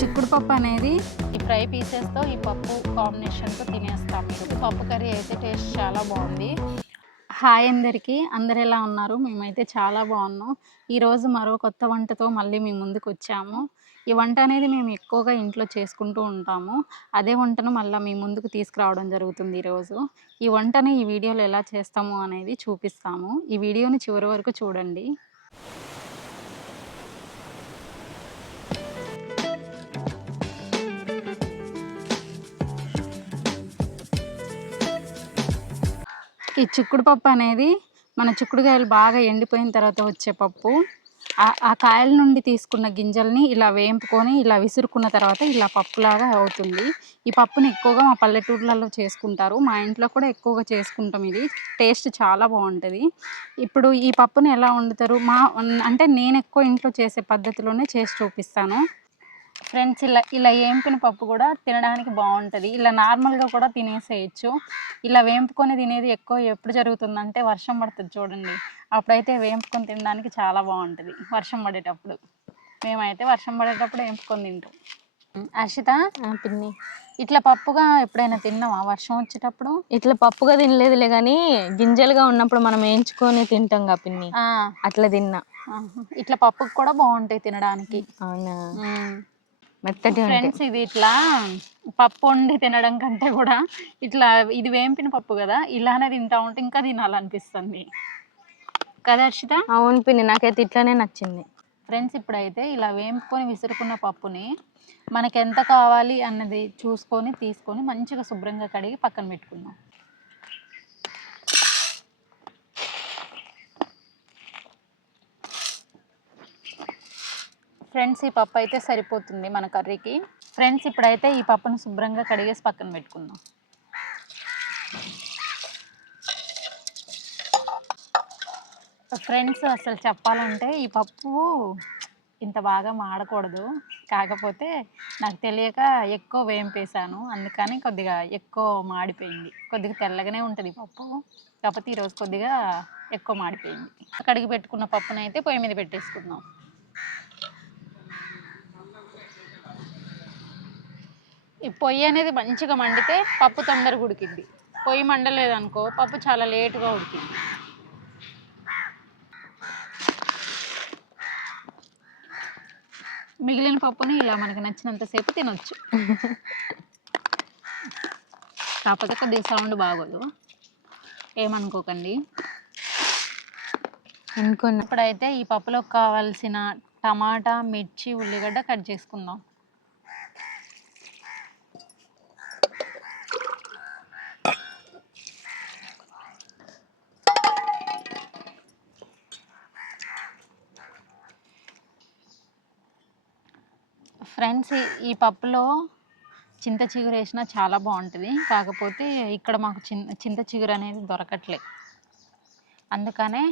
చిక్కుడు పప్పు అనేది ఈ ఫ్రై పీసెస్తో ఈ పప్పు కాంబినేషన్తో తినేస్తాం. మీరు పప్పు కర్రీ అయితే టేస్ట్ చాలా బాగుంది. హాయ్ అందరికీ, అందరు ఎలా ఉన్నారు? మేమైతే చాలా బాగున్నాం. ఈరోజు మరో కొత్త వంటతో మళ్ళీ మీ ముందుకు వచ్చాము. ఈ వంట అనేది మేము ఎక్కువగా ఇంట్లో చేసుకుంటూ ఉంటాము. అదే వంటను మళ్ళీ మీ ముందుకు తీసుకురావడం జరుగుతుంది ఈరోజు. ఈ వంటని ఈ వీడియోలో ఎలా చేస్తాము అనేది చూపిస్తాము. ఈ వీడియోని చివరి వరకు చూడండి. ఈ చిక్కుడు పప్పు అనేది మన చిక్కుడుకాయలు బాగా ఎండిపోయిన తర్వాత వచ్చే పప్పు. ఆ కాయల నుండి తీసుకున్న గింజల్ని ఇలా వేంపుకొని ఇలా విసురుకున్న తర్వాత ఇలా పప్పులాగా అవుతుంది. ఈ పప్పుని ఎక్కువగా మా పల్లెటూర్లలో చేసుకుంటారు. మా ఇంట్లో కూడా ఎక్కువగా చేసుకుంటాం. ఇది టేస్ట్ చాలా బాగుంటుంది. ఇప్పుడు ఈ పప్పుని ఎలా వండుతారు అంటే నేను ఎక్కువ ఇంట్లో చేసే పద్ధతిలోనే చేసి చూపిస్తాను ఫ్రెండ్స్. ఇలా వేంపిన పప్పు కూడా తినడానికి బాగుంటుంది. ఇలా నార్మల్గా కూడా తినేసేయచ్చు. ఇలా వేంపుకొని తినేది ఎక్కువ ఎప్పుడు జరుగుతుందంటే వర్షం పడుతుంది చూడండి, అప్పుడైతే వేంపుకొని తినడానికి చాలా బాగుంటుంది. వర్షం పడేటప్పుడు మేమైతే వర్షం పడేటప్పుడు వేంపుకొని తింటాం. హర్షిత పిన్ని, ఇట్లా పప్పుగా ఎప్పుడైనా తిన్నావా వర్షం వచ్చేటప్పుడు? ఇట్లా పప్పుగా తినలేదులే కానీ గింజలుగా ఉన్నప్పుడు మనం వేయించుకొని తింటాం కా పిన్ని, అట్లా తిన్నా. ఇట్లా పప్పుకు కూడా బాగుంటాయి తినడానికి. అవునా? మెత్తటి ఫ్రెండ్స్, ఇది ఇట్లా పప్పు వండి తినడం కంటే కూడా ఇట్లా ఇది వేంపిన పప్పు కదా, ఇలానే తింటా ఉంటే ఇంకా తినాలనిపిస్తుంది కదా హర్షిత? అవును పిన్ని, నాకైతే ఇట్లానే నచ్చింది. ఫ్రెండ్స్, ఇప్పుడైతే ఇలా వేంపుకొని విసురుకున్న పప్పుని మనకి ఎంత కావాలి అన్నది చూసుకొని తీసుకొని మంచిగా శుభ్రంగా కడిగి పక్కన పెట్టుకుందాం. ఫ్రెండ్స్, ఈ పప్పు అయితే సరిపోతుంది మన కర్రీకి. ఫ్రెండ్స్, ఇప్పుడైతే ఈ పప్పును శుభ్రంగా కడిగేసి పక్కన పెట్టుకుందాం. ఫ్రెండ్స్, అసలు చెప్పాలంటే ఈ పప్పు ఇంత బాగా మాడకూడదు, కాకపోతే నాకు తెలియక ఎక్కువ వేంపేశాను, అందుకని కొద్దిగా ఎక్కువ మాడిపోయింది. కొద్దిగా తెల్లగానే ఉంటుంది పప్పు, కాకపోతే ఈరోజు కొద్దిగా ఎక్కువ మాడిపోయింది. కడిగి పెట్టుకున్న పప్పునైతే పొయ్యి మీద పెట్టేసుకుందాం. ఈ పొయ్యి అనేది మంచిగా మండితే పప్పు తొందరగా ఉడికింది. పొయ్యి మండలేదనుకో పప్పు చాలా లేటుగా ఉడికింది. మిగిలిన పప్పుని ఇలా మనకు నచ్చినంతసేపు తినొచ్చు. కాకపోతే కొద్దిగా సౌండ్ బాగోదు, ఏమనుకోకండి. ఇప్పుడైతే ఈ పప్పులోకి కావాల్సిన టమాటా, మిర్చి, ఉల్లిగడ్డ కట్ చేసుకుందాం. ఫ్రెండ్స్, ఈ పప్పులో చింత చిగురు వేసినా చాలా బాగుంటుంది, కాకపోతే ఇక్కడ మాకు చింత చిగురు అనేది దొరకట్లే, అందుకనే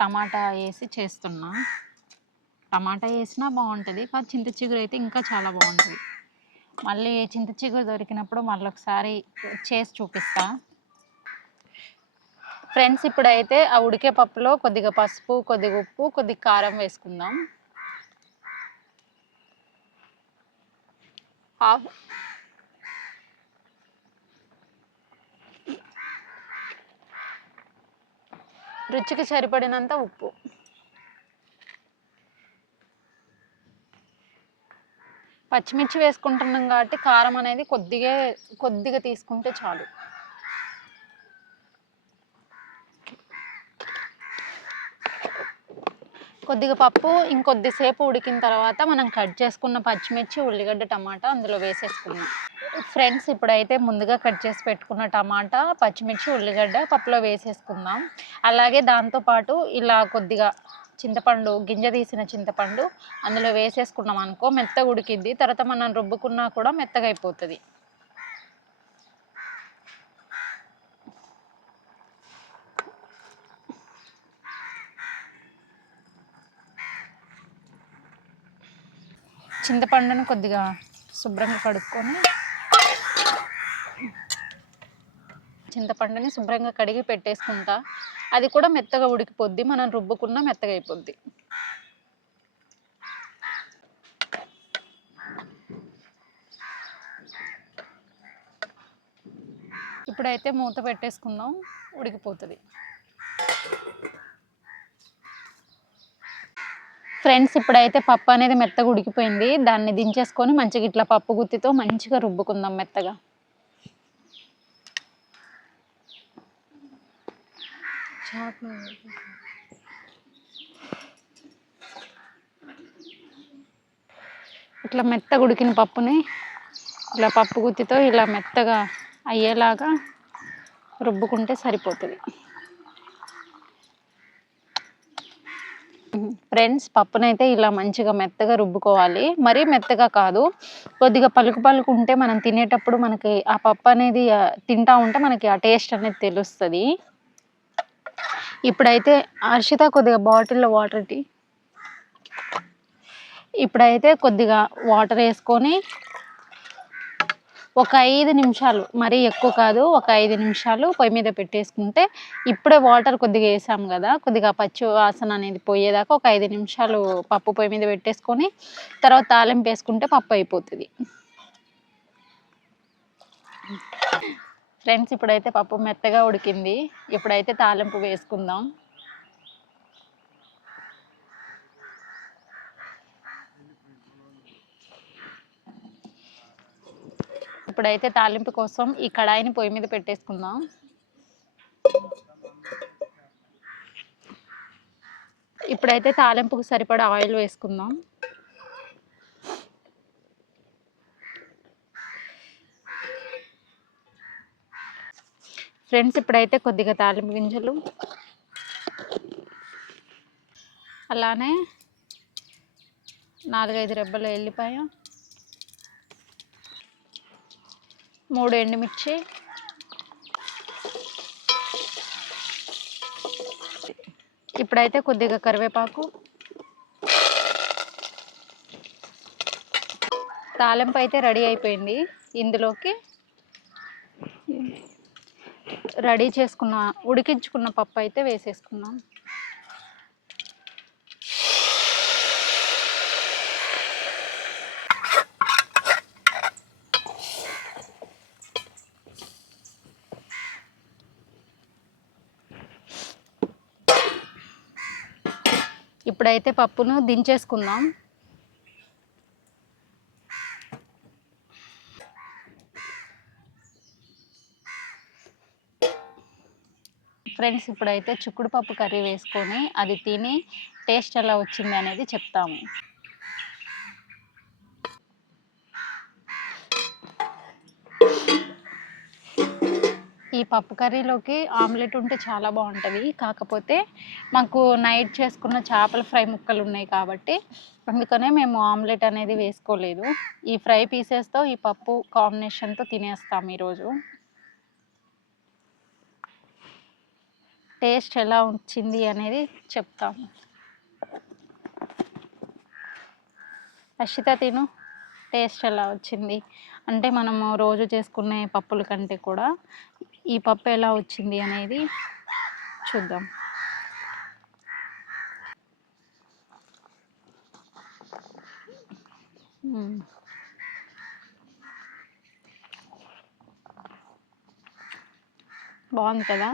టమాటా వేసి చేస్తున్నా. టమాటా వేసినా బాగుంటుంది, కానీ చింత చిగురు అయితే ఇంకా చాలా బాగుంటుంది. మళ్ళీ చింత చిగురు దొరికినప్పుడు మళ్ళీ ఒకసారి చేసి చూపిస్తా. ఫ్రెండ్స్, ఇప్పుడైతే ఆ ఉడికే పప్పులో కొద్దిగా పసుపు, కొద్దిగా ఉప్పు, కొద్దిగా కారం వేసుకుందాం. రుచికి సరిపడినంత ఉప్పు. పచ్చిమిర్చి వేసుకుంటున్నాం కాబట్టి కారం అనేది కొద్దిగా తీసుకుంటే చాలు. కొద్దిగా పప్పు ఇంకొద్దిసేపు ఉడికిన తర్వాత మనం కట్ చేసుకున్న పచ్చిమిర్చి, ఉల్లిగడ్డ, టమాటా అందులో వేసేసుకున్నాం. ఫ్రెండ్స్, ఇప్పుడైతే ముందుగా కట్ చేసి పెట్టుకున్న టమాటా, పచ్చిమిర్చి, ఉల్లిగడ్డ పప్పులో వేసేసుకుందాం. అలాగే దాంతోపాటు ఇలా కొద్దిగా చింతపండు, గింజ తీసిన చింతపండు అందులో వేసేసుకున్నాం అనుకో మెత్తగా ఉడికిద్ది. తర్వాత మనం రుబ్బుకున్నా కూడా మెత్తగా అయిపోతుంది. చింతపండుని కొద్దిగా శుభ్రంగా కడుక్కొని చింతపండుని శుభ్రంగా కడిగి పెట్టేసుకుంటా. అది కూడా మెత్తగా ఉడికిపోద్ది, మనం రుబ్బుకున్న మెత్తగా అయిపోద్ది. ఇప్పుడైతే మూత పెట్టేసుకుందాం, ఉడికిపోతుంది. ఫ్రెండ్స్, ఇప్పుడైతే పప్పు అనేది మెత్తగా ఉడికిపోయింది. దాన్ని దించేసుకొని మంచిగా ఇట్లా పప్పు గుత్తితో మంచిగా రుబ్బుకుందాం మెత్తగా. ఇట్లా మెత్తగా ఉడికిన పప్పుని ఇలా పప్పు గుత్తితో ఇలా మెత్తగా అయ్యేలాగా రుబ్బుకుంటే సరిపోతుంది. ఫ్రెండ్స్, పప్పునైతే ఇలా మంచిగా మెత్తగా రుబ్బుకోవాలి. మరీ మెత్తగా కాదు, కొద్దిగా పలుకు పలుకు ఉంటే మనం తినేటప్పుడు మనకి ఆ పప్పు అనేది తింటా ఉంటే మనకి ఆ టేస్ట్ అనేది తెలుస్తుంది. ఇప్పుడైతే హర్షిత కొద్దిగా బాటిల్లో వాటర్ టీ. ఇప్పుడైతే కొద్దిగా వాటర్ వేసుకొని ఒక 5 నిమిషాలు, మరీ ఎక్కువ కాదు, ఒక 5 నిమిషాలు పొయ్యి మీద పెట్టేసుకుంటే, ఇప్పుడే వాటర్ కొద్దిగా వేసాం కదా, కొద్దిగా పచ్చి వాసన అనేది పోయేదాకా ఒక 5 నిమిషాలు పప్పు పొయ్యి మీద పెట్టేసుకొని తర్వాత తాలింపు వేసుకుంటే పప్పు అయిపోతుంది. ఫ్రెండ్స్, ఇప్పుడైతే పప్పు మెత్తగా ఉడికింది. ఇప్పుడైతే తాలింపు వేసుకుందాం. ఇప్పుడైతే తాలింపు కోసం ఈ కడాయిని పొయ్యి మీద పెట్టేసుకుందాం. ఇప్పుడైతే తాలింపుకు సరిపడా ఆయిల్ వేసుకుందాం. ఫ్రెండ్స్, ఇప్పుడైతే కొద్దిగా తాలింపు గింజలు, అలానే 4-5 రెబ్బలు ఎల్లిపాయ, 3 ఎండుమిర్చి, ఇప్పుడైతే కొద్దిగా కరివేపాకు. తాలింపు అయితే రెడీ అయిపోయింది. ఇందులోకి రెడీ చేసుకున్న ఉడికించుకున్న పప్పు అయితే వేసేసుకున్నాం. ఇప్పుడైతే పప్పును దించేసుకుందాం. ఫ్రెండ్స్, ఇప్పుడైతే చిక్కుడు పప్పు కర్రీ వేసుకొని అది తిని టేస్ట్ ఎలా వచ్చింది అనేది చెప్తాము. ఈ పప్పు కర్రీలోకి ఆమ్లెట్ ఉంటే చాలా బాగుంటుంది. కాకపోతే మాకు నైట్ చేసుకున్న చేపల ఫ్రై ముక్కలు ఉన్నాయి కాబట్టి అందుకనే మేము ఆమ్లెట్ అనేది వేసుకోలేదు. ఈ ఫ్రై పీసెస్తో ఈ పప్పు కాంబినేషన్తో తినేస్తాం ఈరోజు. టేస్ట్ ఎలా వచ్చింది అనేది చెప్తాము. హర్షిత, తిను, టేస్ట్ ఎలా వచ్చింది అంటే మనము రోజు చేసుకునే పప్పుల కంటే కూడా ఈ పప్పు ఎలా వచ్చింది అనేది చూద్దాం. బాగుంది కదా.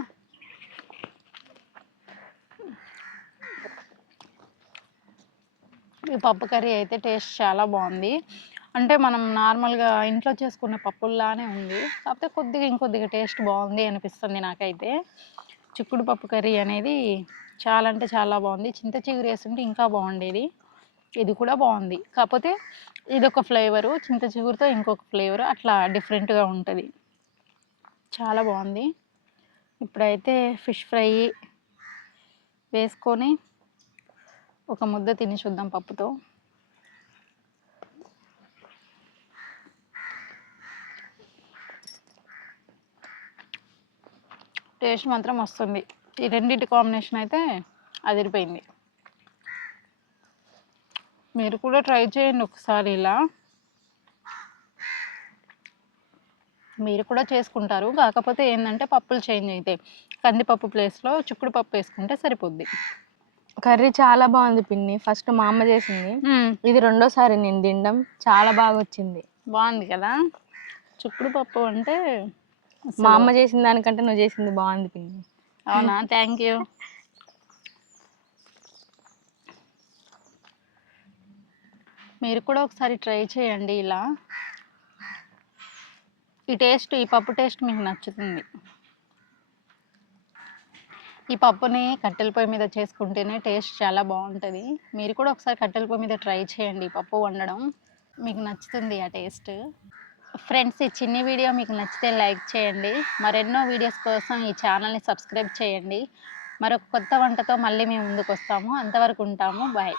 ఈ పప్పు కర్రీ అయితే టేస్ట్ చాలా బాగుంది. అంటే మనం నార్మల్గా ఇంట్లో చేసుకునే పప్పుల్లానే ఉంది, కాకపోతే కొద్దిగా ఇంకొద్దిగా టేస్ట్ బాగుంది అనిపిస్తుంది నాకైతే. చిక్కుడు పప్పు కర్రీ అనేది చాలా అంటే చాలా బాగుంది. చింత చిగురు వేస్తుంటే ఇంకా బాగుండేది. ఇది కూడా బాగుంది, కాకపోతే ఇదొక ఫ్లేవరు, చింత చిగురుతో ఇంకొక ఫ్లేవరు, అట్లా డిఫరెంట్గా ఉంటుంది. చాలా బాగుంది. ఇప్పుడైతే ఫిష్ ఫ్రై వేసుకొని ఒక ముద్ద తిని చూద్దాం పప్పుతో. టేస్ట్ మాత్రం వస్తుంది. ఈ రెండింటి కాంబినేషన్ అయితే అదిరిపోయింది. మీరు కూడా ట్రై చేయండి ఒకసారి. ఇలా మీరు కూడా చేసుకుంటారు, కాకపోతే ఏంటంటే పప్పులు చేంజ్ అవుతాయి. కందిపప్పు ప్లేస్లో చిక్కుడు పప్పు వేసుకుంటే సరిపోద్ది. కర్రీ చాలా బాగుంది పిన్ని. ఫస్ట్ మా అమ్మ చేసింది, ఇది రెండోసారి నేను తినడం. చాలా బాగా వచ్చింది. బాగుంది కదా. చిక్కుడు పప్పు అంటే మా అమ్మ చేసిన దానికంటే నువ్వు చేసింది బాగుంది పిన్ని. అవునా, థ్యాంక్ యూ. మీరు కూడా ఒకసారి ట్రై చేయండి ఇలా. ఈ పప్పు టేస్ట్ మీకు నచ్చుతుంది. ఈ పప్పుని కట్టెల పొయ్యి మీద చేసుకుంటేనే టేస్ట్ చాలా బాగుంటుంది. మీరు కూడా ఒకసారి కట్టెల పొయ్యి మీద ట్రై చేయండి ఈ పప్పు వండడం, మీకు నచ్చుతుంది ఆ టేస్ట్. ఫ్రెండ్స్, ఈ చిన్ని వీడియో మీకు నచ్చితే లైక్ చేయండి. మరెన్నో వీడియోస్ కోసం ఈ ఛానల్ని సబ్స్క్రైబ్ చేయండి. మరొక కొత్త వంటతో మళ్ళీ మేము ముందుకు వస్తాము. అంతవరకు ఉంటాము. బాయ్.